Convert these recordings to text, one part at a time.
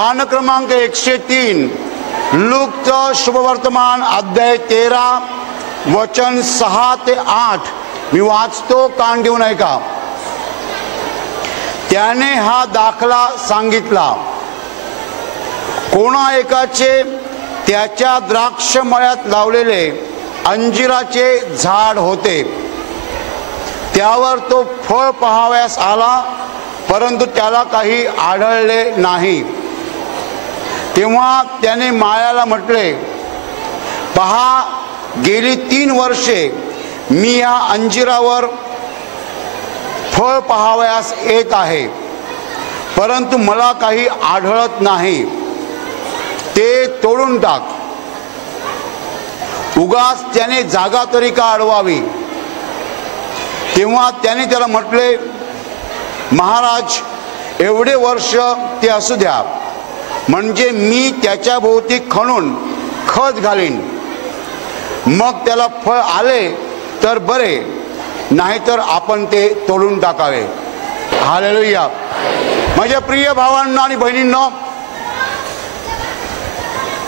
पान क्रमांक 103 लूकचं शुभवर्तमान अध्याय 13 वचन 6 ते 8 मी वाचतो, कान देऊन ऐका. त्याने हा दाखला सांगितला, कोणा एकाचे त्याच्या द्राक्षमळ्यात लावलेले अंजिराचे झाड होते. त्यावर तो फळ पाहावयास आला, परंतु त्याला काही आढळले नाही. तेव्हा त्याने माळ्याला म्हटले, पहा, गेली 3 वर्षे मी या अंजिरावर फळ पाहावयास येत आहे, परंतु मला काही आढळत नाही. ते तोडून टाक. उगाच त्याने जागा तरी का अडवावी. तेव्हा त्याने त्याला म्हटले, महाराज, एवढे वर्ष ते असू द्या, म्हणजे मी त्याच्या भोवती खणून खत घालीन. मग त्याला फळ आले तर बरे, नाहीतर आपण ते तोडून टाकावे. हालेलुया. माझ्या प्रिय भावांनो आणि बहिणींनो,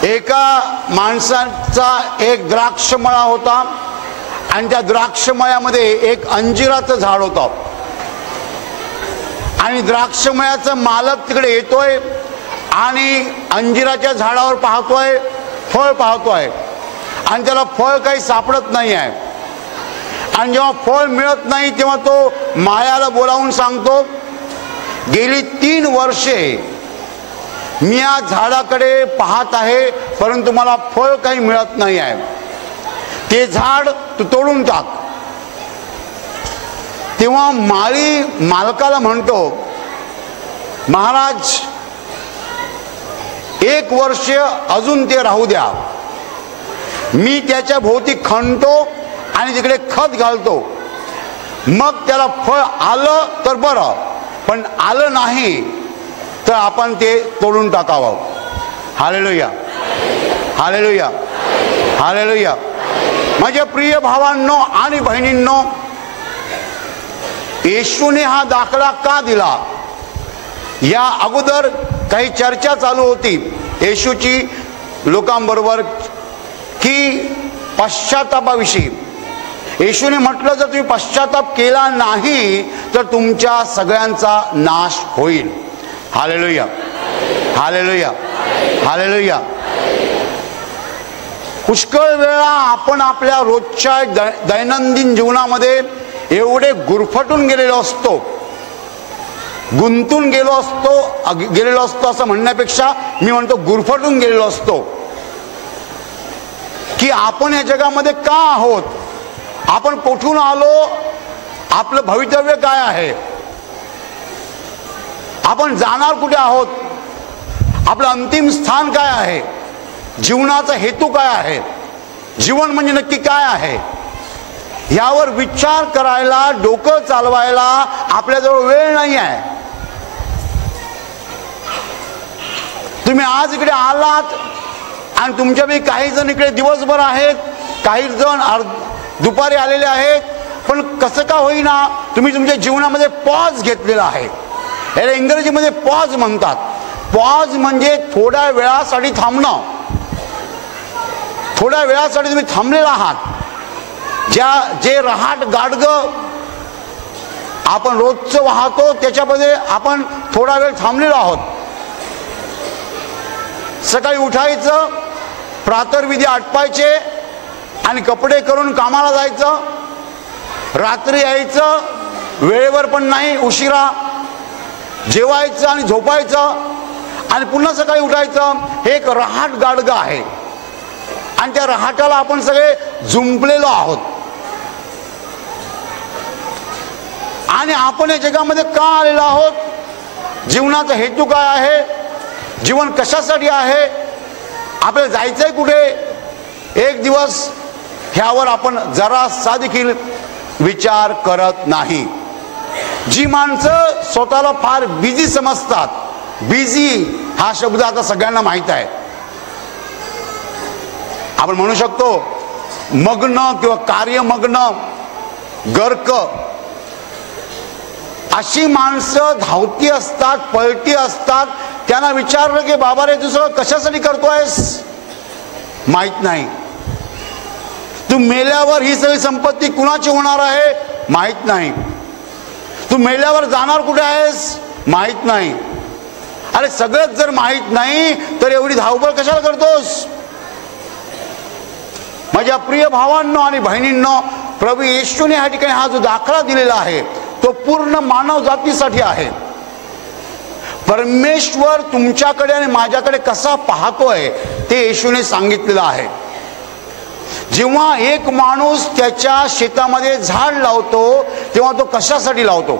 एका माणसाचा एक द्राक्षमळा होता आणि त्या द्राक्षमळ्यामध्ये एक अंजिराचं झाड होतं. आणि द्राक्षमळ्याचा मालक तिकडे येतोय आणि अंजिराच्या झाडावर पाहतोय, फळ पाहतोय, आणि त्याला फळ काही सापडत नाही आहे. आणि जेव्हा फळ मिळत नाही तेव्हा तो माळ्याला बोलावून सांगतो, गेली 3 वर्षे मी या झाडाकडे पाहत आहे, परंतु मला फळ काही मिळत नाही आहे. ते झाड तू तोडून टाक. तेव्हा माळी मालकाला म्हणतो, महाराज, 1 वर्ष अजून ते राहू द्या. मी त्याच्या भोवती खणतो आणि तिकडे खत घालतो. मग त्याला फळ आलं तर बरं, पण आलं नाही तर आपण ते तोडून टाकावं. Hallelujah, hallelujah, hallelujah. माझ्या प्रिय भावांनो आणि बहिणींनो, येशूने हा दाखला का दिला? या अगोदर काही चर्चा चालू होती येशूची लोकांबरोबर की पश्चातापाविषयी. येशूने म्हटलं, जर तुम्ही पश्चाताप केला नाही तर तुमच्या सगळ्यांचा नाश होईल. Hallelujah, hallelujah, hallelujah. पुष्कळ वेळा आपण आपल्या रोजच्या दैनंदिन जीवनामध्ये एवढे गुरफटून गेलेलो असतो, गुंतून गेलेलो असतो असं म्हणण्यापेक्षा मी म्हणतो गुरफटून गेलेलो असतो, की आपण या जगामध्ये का आहोत, आपण कुठून आलो, आपलं भवितव्य काय आहे, आपण जाणार कुठे आहोत, आपलं अंतिम स्थान काय आहे, जीवनाचा हेतू काय आहे, जीवन म्हणजे नक्की काय आहे, यावर विचार करायला, डोकं चालवायला आपल्याजवळ वेळ नाही आहे. तुम्ही आज इकडे आलात आणि तुमच्यापैकी काही जण इकडे दिवसभर आहेत, काही जण दुपारी आलेले आहेत, पण कसं का होईना तुम्ही तुमच्या जीवनामध्ये पॉज घेतलेला आहे. याला इंग्रजीमध्ये पॉज म्हणतात. पॉज म्हणजे थोड्या वेळासाठी थांबणं. थोड्या वेळासाठी तुम्ही थांबलेला आहात. जे रहाट गाडगं आपण रोजचं वाहतो त्याच्यामध्ये आपण थोडा वेळ थांबलेलो आहोत. सकाळी उठायचं, प्रातर्विधी आटपायचे आणि कपडे करून कामाला जायचं, रात्री यायचं, वेळेवर पण नाही, उशिरा जेवायचं आणि झोपायचं आणि पुन्हा सकाळी उठायचं. हे एक रहाट गाडगं आहे आणि त्या रहाटाला आपण सगळे जुंपलेलो आहोत. आणि आपण या जगामध्ये का आलेलो आहोत, जीवनाचा हेतू काय आहे, जीवन कशासाठी आहे, आपल्याला जायचंय कुठे, एक दिवस ह्यावर आपण जरासा देखील विचार करत नाही. जी माणसं स्वतःला फार बिझी समजतात, बिझी हा शब्द आता सगळ्यांना माहित आहे, आपण म्हणू शकतो मग्न किंवा कार्यमग्न, गर्क, अशी माणसं धावती असतात, पळती असतात. त्यांना विचारलं की बाबा रे, तू सगळं कशासाठी करतोयस? माहित नाही. तू मेल्यावर ही सगळी संपत्ती कुणाची होणार आहे? माहित नाही. तू मेल्यावर जाणार कुठे आहेस? माहित नाही. अरे सगळंच जर माहित नाही तर एवढी धावपळ कशाला करतोस? माझ्या प्रिय भावांनो आणि बहिणींनो, प्रभू येशूने या ठिकाणी हा जो दाखला दिलेला आहे तो पूर्ण मानव जातीसाठी आहे. परमेश्वर तुमच्याकडे आणि माझ्याकडे कसा पाहतोय ते येशूने सांगितलेलं आहे. जेव्हा एक माणूस त्याच्या शेतामध्ये झाड लावतो तेव्हा तो कशासाठी लावतो?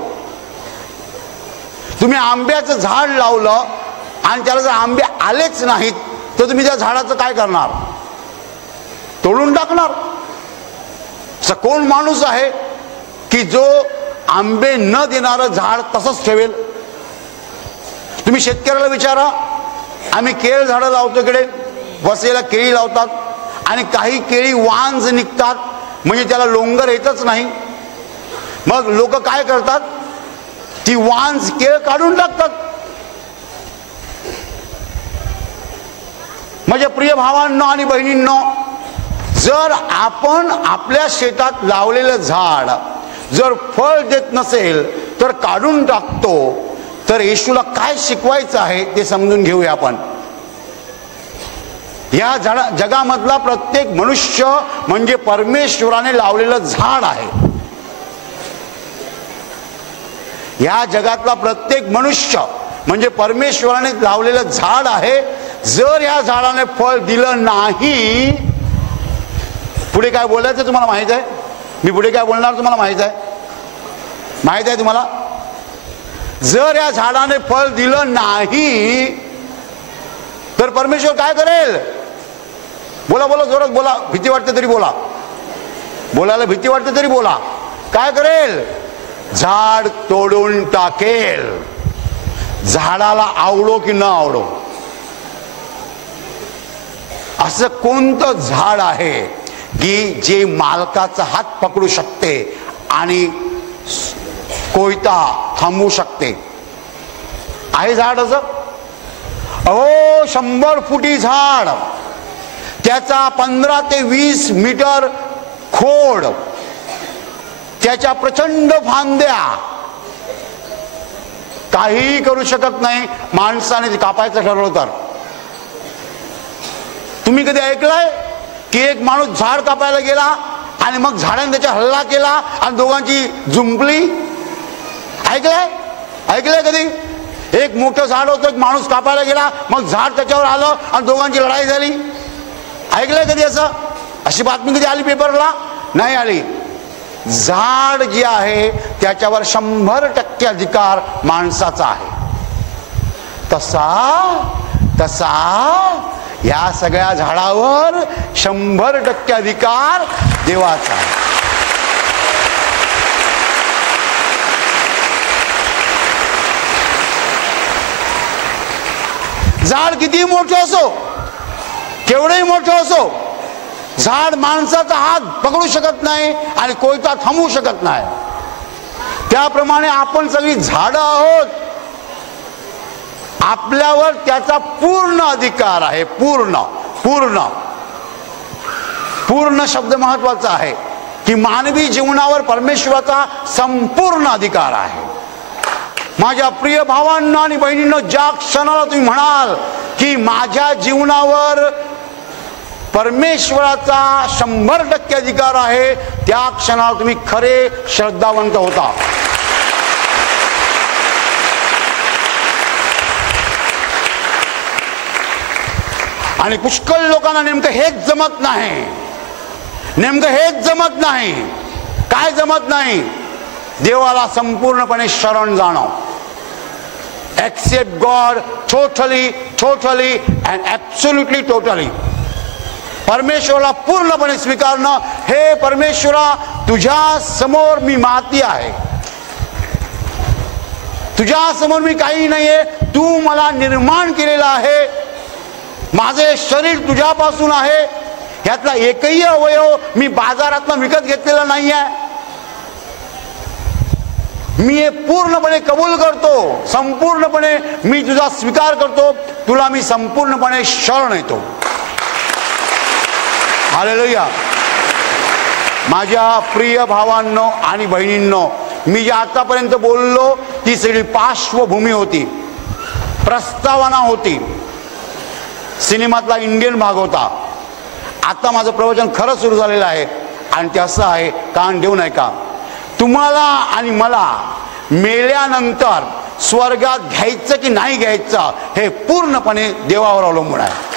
तुम्ही आंब्याचं झाड लावलं आणि त्याला जर आंबे आलेच नाहीत तर तुम्ही त्या झाडाचं काय करणार? तोडून टाकणार. कोण माणूस आहे की जो आंबे न देणारं झाड तसंच ठेवेल? तुम्ही शेतकऱ्याला विचारा, आम्ही केळ झाडं लावतो, इकडे वसलेला केळी लावतात आणि काही केळी वांज निघतात, म्हणजे त्याला लोंगर येतच नाही. मग लोक काय करतात? ती वांज केळ काढून टाकतात. माझ्या प्रिय भावांनो आणि बहिणींनो, जर आपण आपल्या शेतात लावलेलं झाड जर फळ देत नसेल तर काढून टाकतो, तर येशूला काय शिकवायचं आहे ते समजून घेऊया आपण. या जगामधला प्रत्येक मनुष्य म्हणजे परमेश्वराने लावलेलं झाड आहे. या जगातला प्रत्येक मनुष्य म्हणजे परमेश्वराने लावलेलं झाड आहे. जर या झाडाने फळ दिलं नाही, पुढे काय बोलायचं तुम्हाला माहित आहे? मी पुढे काय बोलणार तुम्हाला माहित आहे? माहित आहे तुम्हाला? जर या झाडाने फळ दिलं नाही तर परमेश्वर काय करेल? बोला बोला, जोरात बोला. भीती वाटते तरी बोला. बोलायला भीती वाटते तरी बोला. काय करेल? झाड तोडून टाकेल. झाडाला आवडो की न आवडो. असं कोणतं झाड आहे की जे मालकाचा हात पकडू शकते आणि कोयता थांबवू शकते? आहे झाड असं? अहो, 100 फुटी झाड, त्याचा 15 ते 20 मीटर खोड, त्याच्या प्रचंड फांद्या, काहीही करू शकत नाही माणसाने ते कापायचं ठरवलं तर. तुम्ही कधी ऐकलंय की एक माणूस झाड कापायला गेला आणि मग झाडाने त्याच्या हल्ला केला आणि दोघांची जुंपली? ऐकलंय? ऐकलंय कधी? एक मोठं झाड होतं, एक माणूस कापायला गेला, मग झाड त्याच्यावर आलं आणि दोघांची लढाई झाली. ऐकलंय कधी असं? अशी बातमी कधी आली पेपरला? नाही आली. झाड जे आहे त्याच्यावर 100% अधिकार माणसाचा आहे. तसा या सगळ्या झाडावर 100% अधिकार देवाचा आहे. झाड किती मोठं असो, केवढंही मोठं असो, झाड माणसाचा हात पकडू शकत नाही आणि कोयता थांबवू शकत नाही. त्याप्रमाणे आपण सगळी झाडं आहोत. आपल्यावर त्याचा पूर्ण अधिकार आहे. पूर्ण पूर्ण पूर्ण शब्द महत्वाचा आहे की मानवी जीवनावर परमेश्वराचा संपूर्ण अधिकार आहे. माझ्या प्रिय भावांनो आणि बहिणींनो, ज्या क्षणाला तुम्ही म्हणाल की माझ्या जीवनावर परमेश्वराचा 100% अधिकार आहे, त्या क्षणाला तुम्ही खरे श्रद्धावंत होता. आणि पुष्कळ लोकांना नेमकं हेच जमत नाही. नेमकं हेच जमत नाही. काय जमत नाही? देवाला संपूर्णपणे शरण जाणं. Accept God totally totally and absolutely totally. परमेश्वराला पूर्णपणे स्वीकारणं. हे परमेश्वरा, तुझ्या समोर मी माती आहे, तुझ्या समोर मी काही नाहीये. तू मला निर्माण केलेला आहे. माझे शरीर तुझ्यापासून आहे. यातला एकही अवयव मी बाजारातून विकत घेतलेला नाहीये. मी हे पूर्णपणे कबूल करतो, संपूर्णपणे मी तुझा स्वीकार करतो, तुला मी संपूर्णपणे शरण येतो. हालेलुया. माझ्या प्रिय भावांनो आणि बहिणींनो, मी जे आतापर्यंत बोललो ती सगळी पार्श्वभूमी होती, प्रस्तावना होती, सिनेमातला इंडियन भाग होता. आता माझं प्रवचन खरं सुरू झालेलं आहे आणि ते असं आहे, कान देऊ नये का, तुम्हाला आणि मला मेल्यानंतर स्वर्गात घ्यायचं की नाही घ्यायचं हे पूर्णपणे देवावर अवलंबून आहे.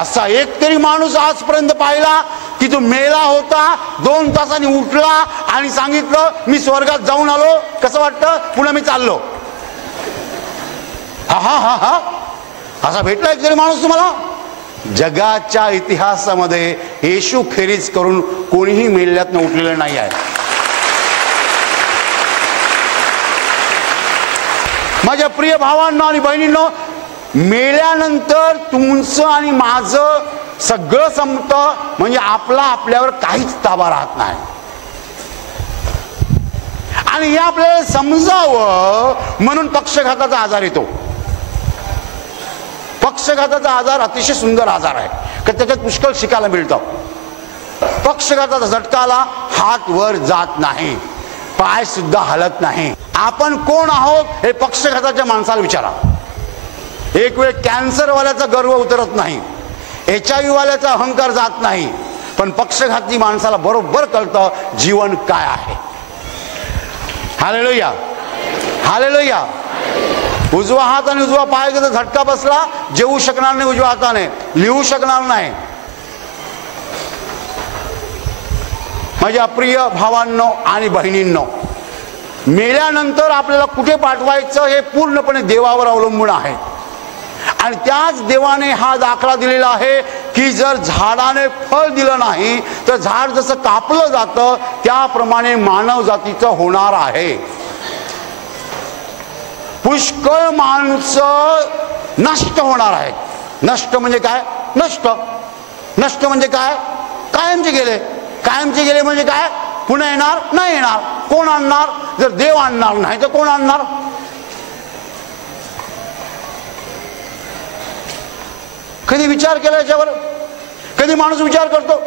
असा एक तरी माणूस आजपर्यंत पाहिला की तो मेला होता, 2 तासांनी उठला आणि सांगितलं मी स्वर्गात जाऊन आलो, कसं वाटतं, पुन्हा मी चाललो. हा हा हा हा असा भेटला एक तरी माणूस तुम्हाला? जगाच्या इतिहासामध्ये येशू खेरीज करून कोणीही मेल्यातनं उठलेलं नाही आहे. माझ्या प्रिय भावांनो आणि बहिणींनो, मेल्यानंतर तुमचं आणि माझं सगळं संपतं, म्हणजे आपला आपल्यावर काहीच ताबा राहत नाही. आणि हे आपल्याला समजावं म्हणून पक्षघाताचा आजार येतो. पक्षघाताचा आजार अतिशय सुंदर आजार आहे, कारण त्याच्यात पुष्कळ शिकायला मिळतं. पक्षघाताचा झटका आला, हात वर जात नाही, पाय सुद्धा हलत नाही. आपण कोण आहोत हे पक्षघाताच्या माणसाला विचारा. एक वेळ कॅन्सरवाल्याचा गर्व उतरत नाही, HIV वाल्याचा अहंकार जात नाही, पण पक्षघाती माणसाला बरोबर कळतं जीवन काय आहे. Hallelujah, hallelujah. उजवा हात आणि उजवा पाय जर झटका बसला, जेवू शकणार नाही उजव्या हाताने, लिहू शकणार नाही. माझ्या प्रिय भावांनो आणि बहिणींनो, मेल्यानंतर आपल्याला कुठे पाठवायचं हे पूर्णपणे देवावर अवलंबून आहे. आणि त्याच देवाने हा दाखला दिलेला आहे की जर झाडाने फळ दिलं नाही तर झाड जसं कापलं जातं त्याप्रमाणे मानव जातीचं होणार आहे. पुष्कळ माणसं नष्ट होणार आहेत. नष्ट म्हणजे काय? नष्ट नष्ट म्हणजे काय? कायमचे गेले. कायमचे गेले म्हणजे काय? पुन्हा येणार नाही येणार. कोण आणणार? जर देव आणणार नाही तर कोण आणणार? कधी विचार केला याच्यावर? कधी माणूस विचार करतो?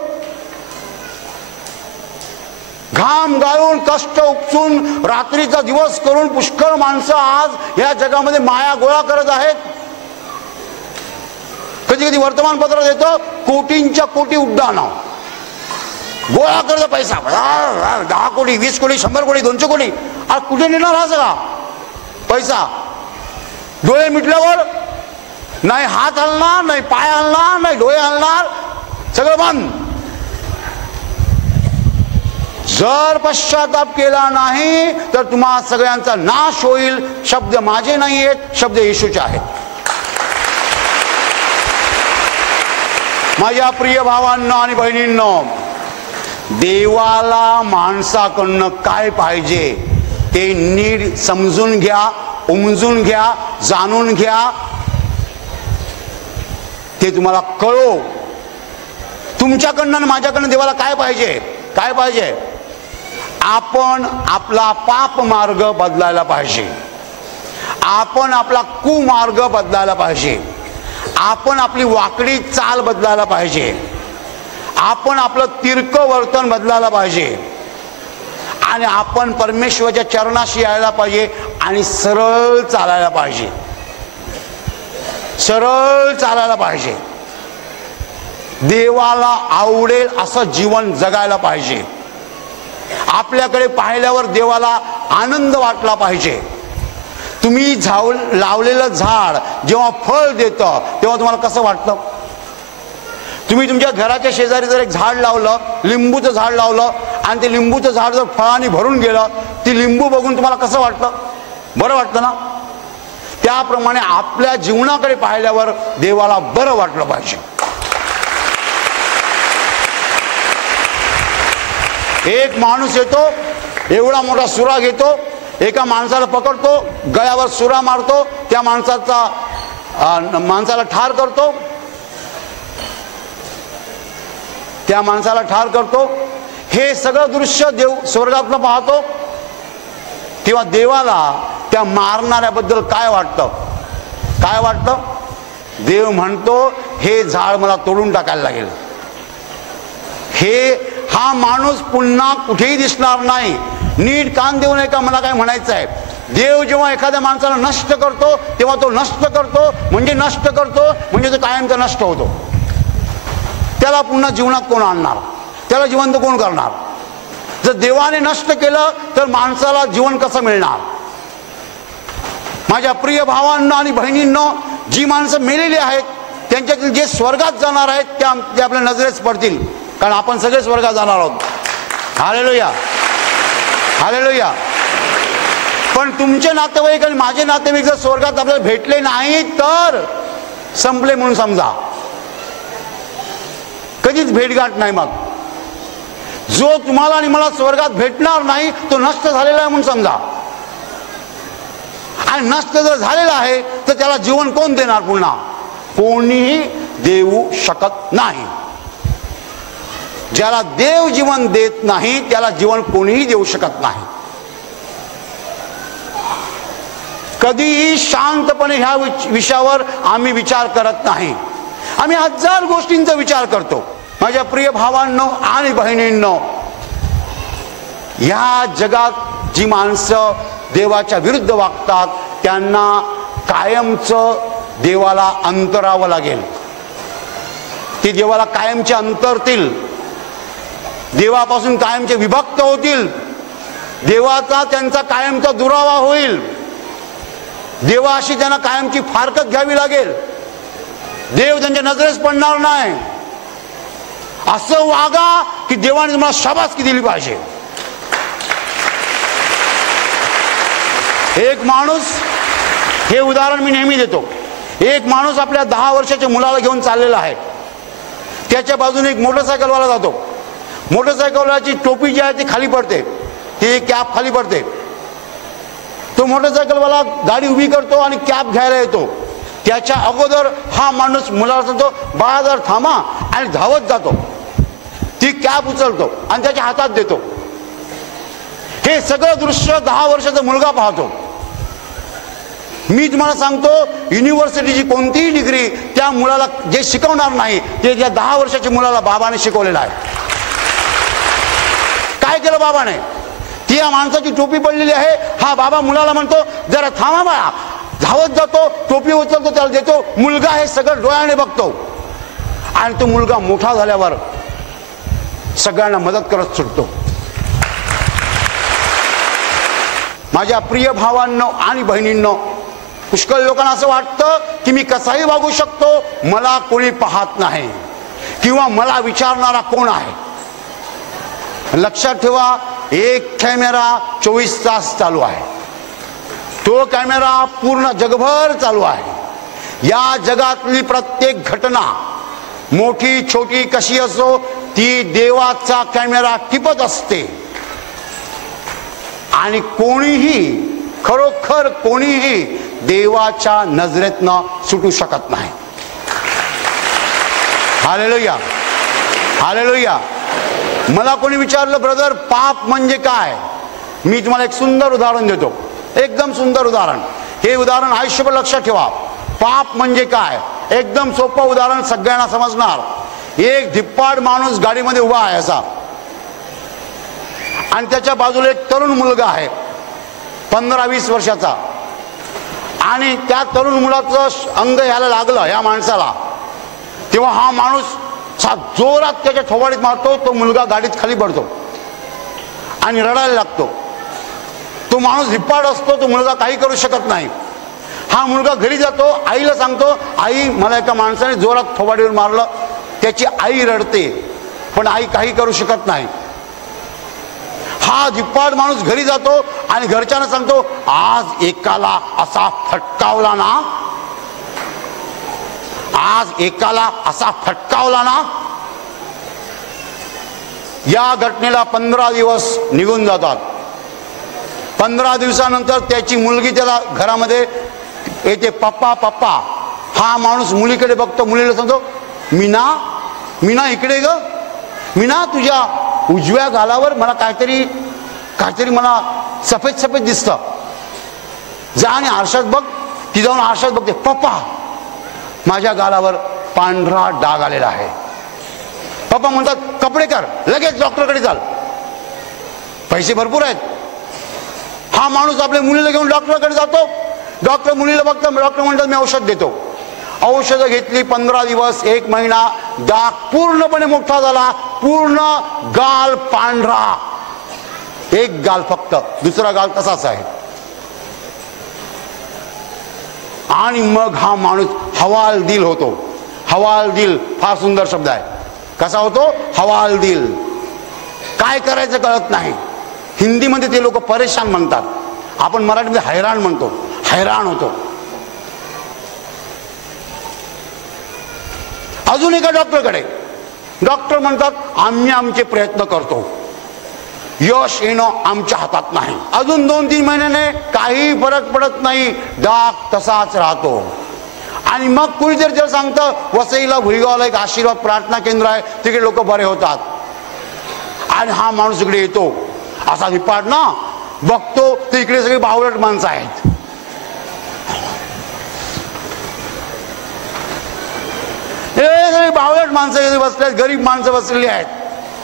घाम गाळून कष्ट उपसून रात्रीचा दिवस करून पुष्कळ माणसं आज या जगामध्ये माया गोळा करत आहेत. कधी कधी वर्तमानपत्र देतो कोटींच्या कोटी उड्डाण गोळा करतो पैसा, 10 कोटी 20 कोटी 100 कोटी 200 कोटी. आज कुठे नेणार हा सगळा पैसा? डोळे मिटल्यावर नाही हात हलणार, नाही पाय हलणार, नाही डोळे हलणार, सगळं बंद. जर पश्चाताप केला नाही तर तुम्हा सगळ्यांचा नाश होईल. शब्द माझे नाही आहेत, शब्द येशूचे आहेत. माझ्या प्रिय भावांनो आणि बहिणींनो, देवाला माणसाकडनं काय पाहिजे ते नीट समजून घ्या, उमजून घ्या, जाणून घ्या. ते तुम्हाला कळो. तुमच्याकडनं आणि माझ्याकडनं देवाला काय पाहिजे? काय पाहिजे? आपण आपला पाप मार्ग बदलायला पाहिजे. आपण आपला कुमार्ग बदलायला पाहिजे. आपण आपली वाकडी चाल बदलायला पाहिजे. आपण आपलं तिरकं वर्तन बदलायला पाहिजे. आणि आपण परमेश्वराच्या चरणाशी यायला पाहिजे आणि सरळ चालायला पाहिजे. सरळ चालायला पाहिजे. देवाला आवडेल असं जीवन जगायला पाहिजे. आपल्याकडे पाहिल्यावर देवाला आनंद वाटला पाहिजे. तुम्ही लावलेलं झाड जेव्हा फळ देतं तेव्हा तुम्हाला कसं वाटतं? तुम्ही तुमच्या घराच्या शेजारी जर एक झाड लावलं, लिंबूचं झाड लावलं आणि ते लिंबूचं झाड जर फळाने भरून गेलं, ती लिंबू बघून तुम्हाला कसं वाटतं? बरं वाटतं ना? त्याप्रमाणे आपल्या जीवनाकडे पाहिल्यावर देवाला बरं वाटलं पाहिजे. एक माणूस येतो, एवढा मोठा सुरा घेतो, एका माणसाला पकडतो, गळ्यावर सुरा मारतो, त्या माणसाला ठार करतो. त्या माणसाला ठार करतो. हे सगळं दृश्य देव स्वर्गातनं पाहतो. तेव्हा देवाला त्या मारणाऱ्याबद्दल काय वाटतं? काय वाटतं? देव म्हणतो हे झाड मला तोडून टाकायला लागेल. हा माणूस पुन्हा कुठेही दिसणार नाही. नीट कान देऊ नये का मला काय म्हणायचं आहे. देव जेव्हा एखाद्या माणसाला नष्ट करतो तेव्हा तो नष्ट करतो म्हणजे तो कायमचा नष्ट होतो. त्याला पुन्हा जीवनात कोण आणणार? त्याला जिवंत कोण करणार? जर देवाने नष्ट केलं तर माणसाला जीवन कसं मिळणार? माझ्या प्रिय भावांनो आणि बहिणींनो, जी माणसं मेलेली आहेत त्यांच्यातील जे स्वर्गात जाणार आहेत ते आपल्या नजरेस पडतील. कारण आपण सगळे स्वर्गात जाणार आहोत. Hallelujah, hallelujah. पण तुमचे नातेवाईक आणि माझे नातेवाईक जर स्वर्गात आपल्याला भेटले नाही तर संपले म्हणून समजा. कधीच भेटगाठ नाही. मग जो तुम्हाला आणि मला स्वर्गात भेटणार नाही तो नष्ट झालेला आहे म्हणून समजा. आणि नष्ट जर झालेला आहे तर त्याला जीवन कोण देणार? पुन्हा कोणीही देऊ शकत नाही. ज्याला देव जीवन देत नाही त्याला जीवन कोणीही देऊ शकत नाही. कधीही शांतपणे ह्या विषयावर आम्ही विचार करत नाही. आम्ही हजार गोष्टींचा विचार करतो. माझ्या प्रिय भावांनो आणि बहिणींनो, ह्या जगात जी माणसं देवाच्या विरुद्ध वागतात त्यांना कायमचं देवाला अंतरावं लागेल. ती देवाला कायमचे अंतरतील, देवापासून कायमचे विभक्त होतील, देवाचा त्यांचा कायमचा दुरावा होईल, देवाशी त्यांना कायमची फारकत घ्यावी लागेल, देव त्यांच्या नजरेस पडणार नाही. असं वागा की देवाने तुम्हाला शाबासकी दिली पाहिजे. एक माणूस, हे उदाहरण मी नेहमी देतो, एक माणूस आपल्या 10 वर्षाच्या मुलाला घेऊन चाललेला आहे. त्याच्या बाजूने एक मोटरसायकलवाला जातो. मोटरसायकलवाल्याची टोपी जी आहे ती खाली पडते, ती कॅप खाली पडते. तो मोटरसायकलवाला गाडी उभी करतो आणि कॅप घ्यायला येतो. त्याच्या अगोदर हा माणूस मुलाला सांगतो, बाळा जर थांबा, आणि धावत जातो. ती कॅप उचलतो आणि त्याच्या हातात देतो. हे सगळं दृश्य 10 वर्षाचा मुलगा पाहतो. मी तुम्हाला सांगतो, युनिव्हर्सिटीची कोणतीही डिग्री त्या मुलाला जे शिकवणार नाही ते त्या 10 वर्षाच्या मुलाला बाबाने शिकवलेलं आहे. काय केलं बाबाने? ती या माणसाची टोपी पडलेली आहे. हा बाबा मुलाला म्हणतो, जरा थांबा बाळा. धावत जातो, टोपी उचलतो, त्याला देतो. मुलगा हे सगळं डोळ्याने बघतो आणि तो मुलगा मोठा झाल्यावर सगळ्यांना मदत करत सुटतो. माझ्या प्रिय भावांनो आणि बहिणींनो, पुष्कळ लोकांना असं वाटतं की मी कसाही वागू शकतो, मला कोणी पाहत नाही किंवा मला विचारणारा कोण आहे. लक्षात ठेवा, एक कॅमेरा 24 तास चालू आहे. तो कॅमेरा पूर्ण जगभर चालू आहे. या जगातली प्रत्येक घटना मोठी छोटी कशी असो ती देवाचा कॅमेरा टिपत असते. आणि कोणीही, खरोखर कोणीही देवाच्या नजरेतनं सुटू शकत नाही. Hallelujah, hallelujah. मला कोणी विचारलं, ब्रदर पाप म्हणजे काय? मी तुम्हाला एक सुंदर उदाहरण देतो, एकदम सुंदर उदाहरण. हे उदाहरण आयुष्यभर लक्षात ठेवा. पाप म्हणजे काय? एकदम सोपं उदाहरण, सगळ्यांना समजणार. एक धिप्पाड माणूस गाडीमध्ये उभा आहे असा, आणि त्याच्या बाजूला एक तरुण मुलगा आहे 15-20 वर्षाचा. आणि त्या तरुण मुलाचं अंग यायला लागलं या माणसाला, तेव्हा हा माणूस जोरात त्याच्या थोबाडीत मारतो. तो मुलगा गाडीत खाली पडतो आणि रडायला लागतो. तो माणूस धिप्पाड असतो, तो मुलगा काही करू शकत नाही. हा मुलगा घरी जातो, आईला सांगतो, आई मला एका माणसाने जोरात थोबाडीवर मारलं. त्याची आई रडते, पण आई काही करू शकत नाही. हा धिप्पाड माणूस घरी जातो आणि घरच्यांना सांगतो, आज एकाला असा फटकावला ना, आज एकाला असा फटकावला ना. या घटनेला 15 दिवस निघून जातात. 15 दिवसानंतर त्याची मुलगी त्याला घरामध्ये येते, पप्पा पप्पा. हा माणूस मुलीकडे बघतो, मुलीला सांगतो, मीना मीना इकडे ग. मीना तुझ्या उजव्या गालावर मला काहीतरी मला सफेद सफेद दिसतं. जा आणि आरशात बघ. ती जाऊन आरशात बघते. पप्पा माझ्या गालावर पांढरा डाग आलेला आहे. पप्पा म्हणतात कपडे कर, लगेच डॉक्टरकडे चाल, पैसे भरपूर आहेत. हा माणूस आपल्या मुलीला घेऊन डॉक्टरकडे जातो. डॉक्टर मुलीला बघतो. डॉक्टर म्हणतात मी औषध देतो. औषधं घेतली. 15 दिवस 1 महिना डाग पूर्णपणे मोठा झाला. पूर्ण गाल पांढरा. एक गाल फक्त, दुसरा गाल तसाच आहे. आणि मग हा माणूस हवालदिल होतो. हवालदिल फार सुंदर शब्द आहे. कसा होतो? हवालदिल. काय करायचं कळत नाही. हिंदीमध्ये ते लोक परेशान म्हणतात, आपण मराठीमध्ये हैराण म्हणतो. हैराण होतो. अजून एका डॉक्टरकडे. डॉक्टर म्हणतात आम्ही आमचे प्रयत्न करतो, यश येणं आमच्या हातात नाही. अजून 2-3 महिन्याने काही फरक पडत नाही. डाग तसाच राहतो. आणि मग कुणीतरी जर सांगतं वसईला भुईगावला एक आशीर्वाद प्रार्थना केंद्र आहे, तिकडे लोक बरे होतात. आणि हा माणूस इकडे येतो. असा विपाड ना, बघतो तर इकडे सगळी बावळट माणसं आहेत. हे सगळी बावळट माणसं बसले, गरीब माणसं बसलेली आहेत.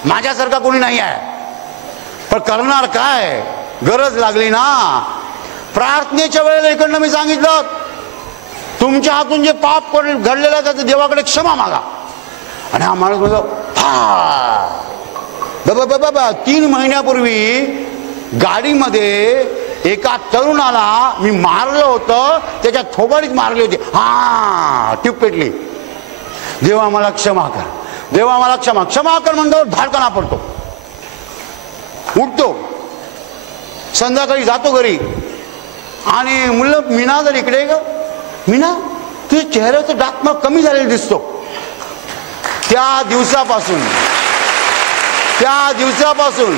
माझ्यासारखा कोणी नाही आहे. पण करणार काय? गरज लागली ना. प्रार्थनेच्या वेळेला इकडनं मी सांगितलं तुमच्या हातून जे पाप घडलेलं आहे त्याचं देवाकडे क्षमा मागा. आणि हा माणूस म्हणतो हा बाबा 3 महिन्यापूर्वी गाडीमध्ये एका तरुणाला मी मारलं होतं, त्याच्या थोबाडीत मारली होती. हा टीप पेटली. देवा मला क्षमा कर, देवा मला क्षमा कर म्हणतो. धाडकणा पडतो. उठतो. संध्याकाळी जातो घरी. आणि मुलं मीना जर इकडे ग मीना तुझ्या चेहऱ्याचा डाग मला कमी झालेला दिसतो. त्या दिवसापासून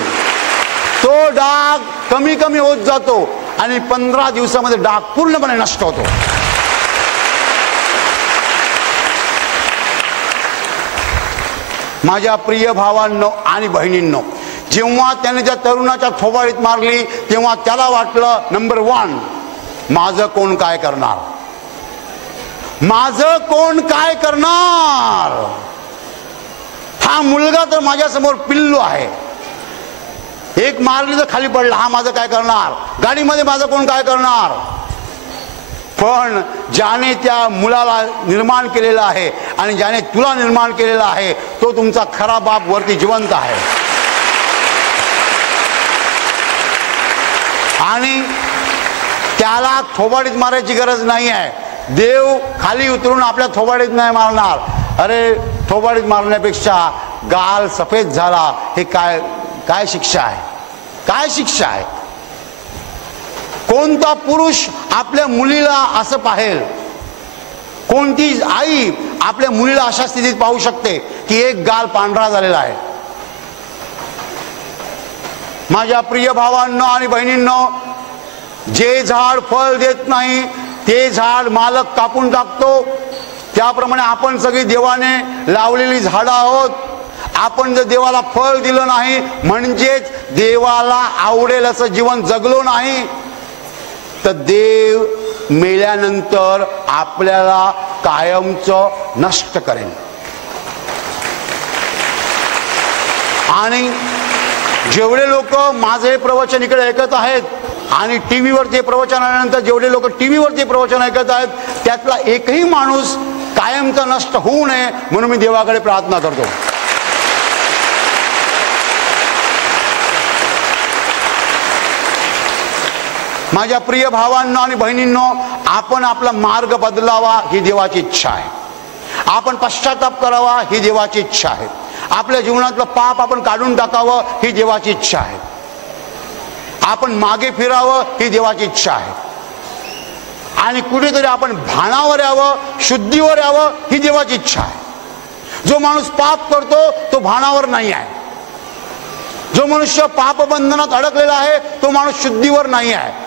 तो डाग कमी कमी होत जातो. आणि 15 दिवसामध्ये डाग पूर्णपणे नष्ट होतो. माझ्या प्रिय भावांनो आणि बहिणींनो, जेव्हा त्याने त्या तरुणाच्या थोबाडीत मारली तेव्हा त्याला वाटलं नंबर 1 माझं कोण काय करणार. माझं कोण काय करणार. हा मुलगा तर माझ्या समोर पिल्लू आहे. एक मारली तर खाली पडला. हा माझं काय करणार. गाडीमध्ये माझं कोण काय करणार. पण ज्याने त्या मुलाला निर्माण केलेलं आहे आणि ज्याने तुला निर्माण केलेलं आहे तो तुमचा खरा बाप वरती जिवंत आहे. आणि त्याला थोबाडीत मारायची गरज नाही आहे. देव खाली उतरून आपल्या थोबाडीत नाही मारणार. अरे थोबाडीत मारण्यापेक्षा गाल सफेद झाला हे काय शिक्षा आहे. काय शिक्षा आहे. कोणता पुरुष आपल्या मुलीला असं पाहेल. कोणती आई आपल्या मुलीला अशा स्थितीत पाहू शकते की एक गाल पांढरा झालेला आहे. माझ्या प्रिय भावांनो आणि बहिणींनो, जे झाड फळ देत नाही ते झाड मालक कापून टाकतो. त्याप्रमाणे आपण सगळी देवाने लावलेली झाडं आहोत. आपण जर देवाला फळ दिलं नाही म्हणजेच देवाला आवडेल असं जीवन जगलो नाही तर देव मेल्यानंतर आपल्याला कायमचं नष्ट करेल. आणि जेवढे लोक माझे प्रवचन इकडे ऐकत आहेत आणि टीव्हीवर ते प्रवचन आल्यानंतर जेवढे लोक टीव्हीवर ते प्रवचन ऐकत आहेत त्यातला एकही माणूस कायमचा नष्ट होऊ नये म्हणून मी देवाकडे प्रार्थना करतो. माझ्या प्रिय भावांनो आणि बहिणींनो, आपण आपला मार्ग बदलावा ही देवाची इच्छा आहे. आपण पश्चाताप करावा ही देवाची इच्छा आहे. आपल्या जीवनातलं पाप आपण काढून टाकावं ही देवाची इच्छा आहे. आपण मागे फिरावं ही देवाची इच्छा आहे. आणि कुठेतरी आपण भानावर यावं, शुद्धीवर यावं ही देवाची इच्छा आहे. जो माणूस पाप करतो तो भानावर नाही आहे. जो मनुष्य पापबंधनात अडकलेला आहे तो माणूस शुद्धीवर नाही आहे.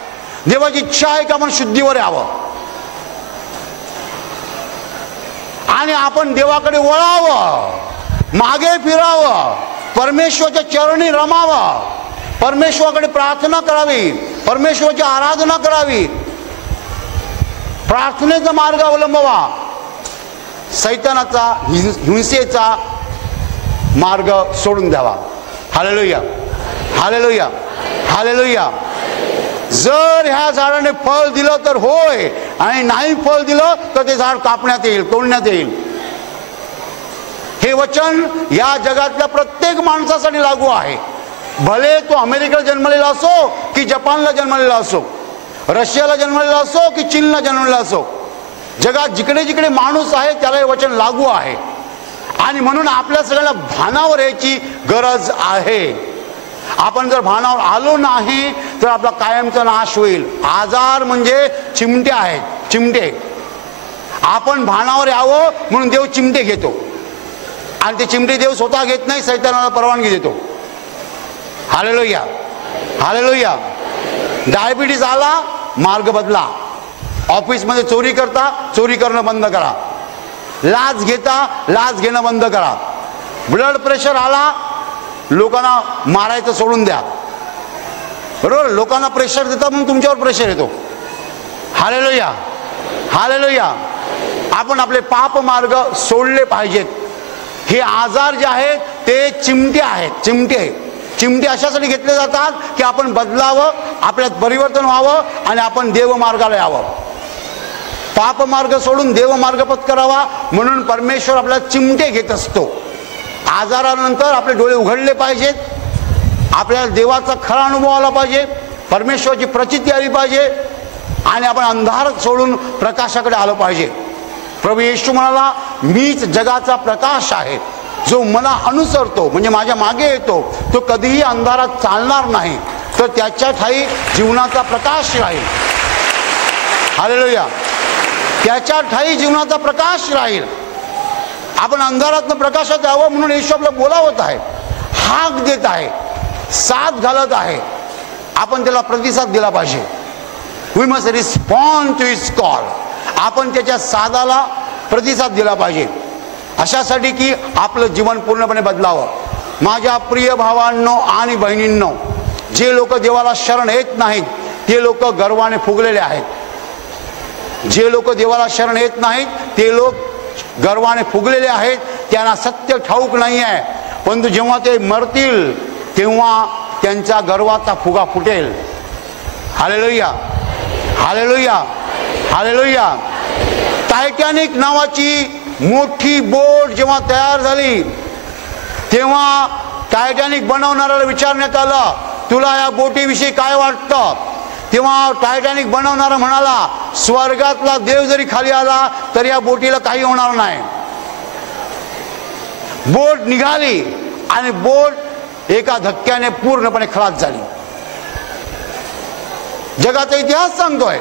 देवाची इच्छा आहे की आपण शुद्धीवर यावं आणि आपण देवाकडे वळावं, मागे फिरावं. परमेश्वराच्या चरणी रमावा, परमेश्वराकडे प्रार्थना करावी, परमेश्वराची आराधना करावी, प्रार्थनेचा मार्ग अवलंबवा, सैतानाचा हिंसेचा मार्ग सोडून द्यावा. Hallelujah, hallelujah, hallelujah. जर ह्या झाडाने फळ दिलं तर होय, आणि नाही फळ दिलं तर ते झाड कापण्यात येईल, तोडण्यात येईल. हे वचन या जगातल्या प्रत्येक माणसासाठी लागू आहे. भले तो अमेरिकेला जन्मलेला असो की जपानला जन्मलेला असो, रशियाला जन्मलेला असो की चीनला जन्मलेला असो, जगात जिकडे जिकडे माणूस आहे त्याला हे वचन लागू आहे. आणि म्हणून आपल्या सगळ्यांना भानावर यायची गरज आहे. आपण जर भानावर आलो नाही तर आपला कायमचा नाश होईल. आजार म्हणजे चिमटे आहेत, चिमटे. आपण भानावर यावं म्हणून देव चिमटे घेतो, आणि ते चिमटे देव स्वतः घेत नाही, सैतानाला परवानगी देतो. Hallelujah, hallelujah. डायबिटीज आला, मार्ग बदला. ऑफिसमध्ये चोरी करता, चोरी करणं बंद करा. लाच घेता, लाच घेणं बंद करा. ब्लड प्रेशर आला, लोकांना मारायचं सोडून द्या. बरोबर, लोकांना प्रेशर देता म्हणून तुमच्यावर प्रेशर येतो. Hallelujah, hallelujah. आपण आपले पाप मार्ग सोडले पाहिजेत. हे आजार जे आहेत ते चिमटे आहेत, चिमटे. चिमटे अशासाठी घेतले जातात की आपण बदलावं, आपल्यात परिवर्तन व्हावं आणि आपण देवमार्गाला यावं. पाप मार्ग सोडून देवमार्ग पत्करावा म्हणून परमेश्वर आपल्याला चिमटे घेत असतो. आजारानंतर आपले डोळे उघडले पाहिजेत, आपल्याला देवाचा खरा अनुभव आला पाहिजे, परमेश्वराची प्रचिती आली पाहिजे, आणि आपण अंधार सोडून प्रकाशाकडे आलो पाहिजे. प्रभू येशू म्हणाला, मीच जगाचा प्रकाश आहे. जो मला अनुसरतो म्हणजे माझ्या मागे येतो तो कधीही अंधारात चालणार नाही, तर त्याच्या ठाई जीवनाचा प्रकाश राहील. हालेलुया. त्याच्या ठाई जीवनाचा प्रकाश राहील. आपण अंधारातनं प्रकाशात यावं म्हणून येशू आपल्याला बोलावत आहे, हाक देत आहे, साथ घालत आहे. आपण त्याला प्रतिसाद दिला पाहिजे. We must respond to his call. आपण त्याच्या सादाला प्रतिसाद दिला पाहिजे, अशासाठी की आपलं जीवन पूर्णपणे बदलावं. माझ्या प्रिय भावांनो आणि बहिणींनो, जे लोक देवाला शरण येत नाहीत ते लोक गर्वाने फुगलेले आहेत. जे लोक देवाला शरण येत नाहीत ते लोक गर्वाने फुगलेले आहेत. त्यांना सत्य ठाऊक नाही आहे, परंतु जेव्हा ते मरतील तेव्हा त्यांच्या गर्वाचा फुगा फुटेल. Hallelujah, hallelujah, hallelujah. टायटॅनिक नावाची मोठी बोट जेव्हा तयार झाली तेव्हा टायटॅनिक बनवणाऱ्याला विचारण्यात आलं, तुला या बोटीविषयी काय वाटतं? तेव्हा टायटॅनिक बनवणारा म्हणाला, स्वर्गातला देव जरी खाली आला तरी या बोटीला काही होणार नाही. बोट निघाली आणि बोट एका धक्क्याने पूर्णपणे खलास झाली. जगाचा इतिहास सांगतोय.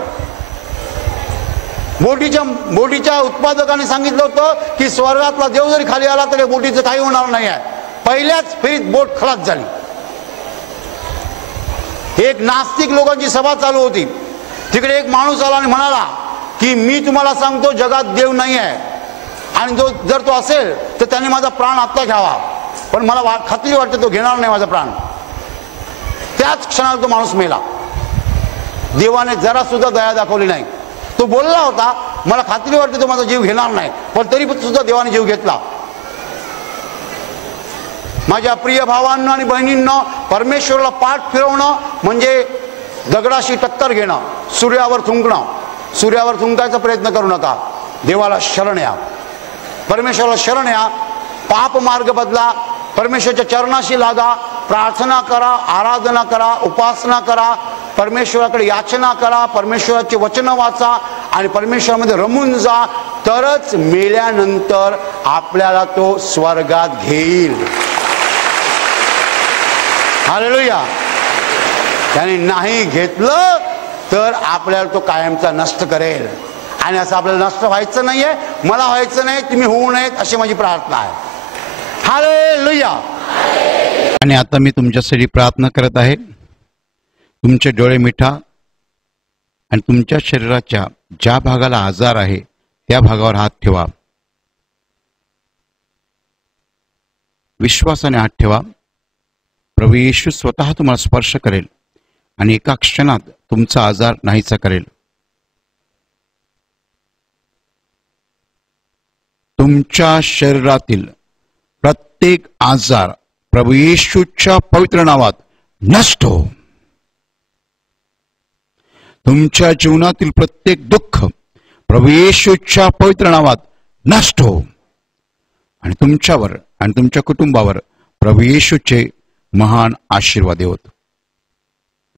बोटीच्या उत्पादकाने सांगितलं होतं की स्वर्गातला देव जरी खाली आला तरी बोटीचं काही होणार नाही आहे. पहिल्याच फेरीत बोट खलास झाली. एक नास्तिक लोकांची सभा चालू होती. तिकडे एक माणूस आला आणि म्हणाला की मी तुम्हाला सांगतो जगात देव नाही आहे, आणि जर तो असेल तर त्याने माझा प्राण आत्ता घ्यावा, पण मला खात्री वाटते तो घेणार नाही माझा प्राण. त्याच क्षणाला तो माणूस मेला. देवाने जरा सुद्धा दया दाखवली नाही. तो बोलला होता, मला खात्री वाटते तो माझा जीव घेणार नाही, पण तरी सुद्धा देवाने जीव घेतला. माझ्या प्रिय भावांना आणि बहिणींना, परमेश्वराला पाठ फिरवणं म्हणजे दगडाशी टक्कर घेणं, सूर्यावर थुंकणं. सूर्यावर थुंकायचा प्रयत्न करू नका. देवाला शरण या, परमेश्वराला शरण या. पाप मार्ग बदला, परमेश्वराच्या चरणाशी लागा, प्रार्थना करा, आराधना करा, उपासना करा, परमेश्वराकडे याचना करा, परमेश्वराचे वचन वाचा आणि परमेश्वरामध्ये रमून जा. तरच मेल्यानंतर आपल्याला तो स्वर्गात घेईल. हालेलुया. त्याने नाही घेतलं तर आपल्याला तो कायमचा नष्ट करेल. आणि असं आपल्याला नष्ट व्हायचं नाहीये, मला व्हायचं नाही, तुम्ही होऊ नयेत अशी माझी प्रार्थना आहे. हालेलुया. आणि आता मी तुमच्यासाठी प्रार्थना करत आहे. तुमचे डोळे मिठा आणि तुमच्या शरीराच्या ज्या भागाला आजार आहे त्या भागावर हात ठेवा. विश्वासाने हात ठेवा. प्रभू येशू स्वतः तुम्हाला स्पर्श करेल आणि एका क्षणात तुमचा आजार नाहीसा करेल. तुमच्या शरीरातील प्रत्येक आजार प्रभू येशूच्या पवित्र नावात नष्ट हो. तुमच्या जीवनातील प्रत्येक दुःख प्रभू येशूच्या पवित्र नावात नष्ट हो. आणि तुमच्यावर आणि तुमच्या कुटुंबावर प्रभू येशूचे महान आशीर्वाद होत.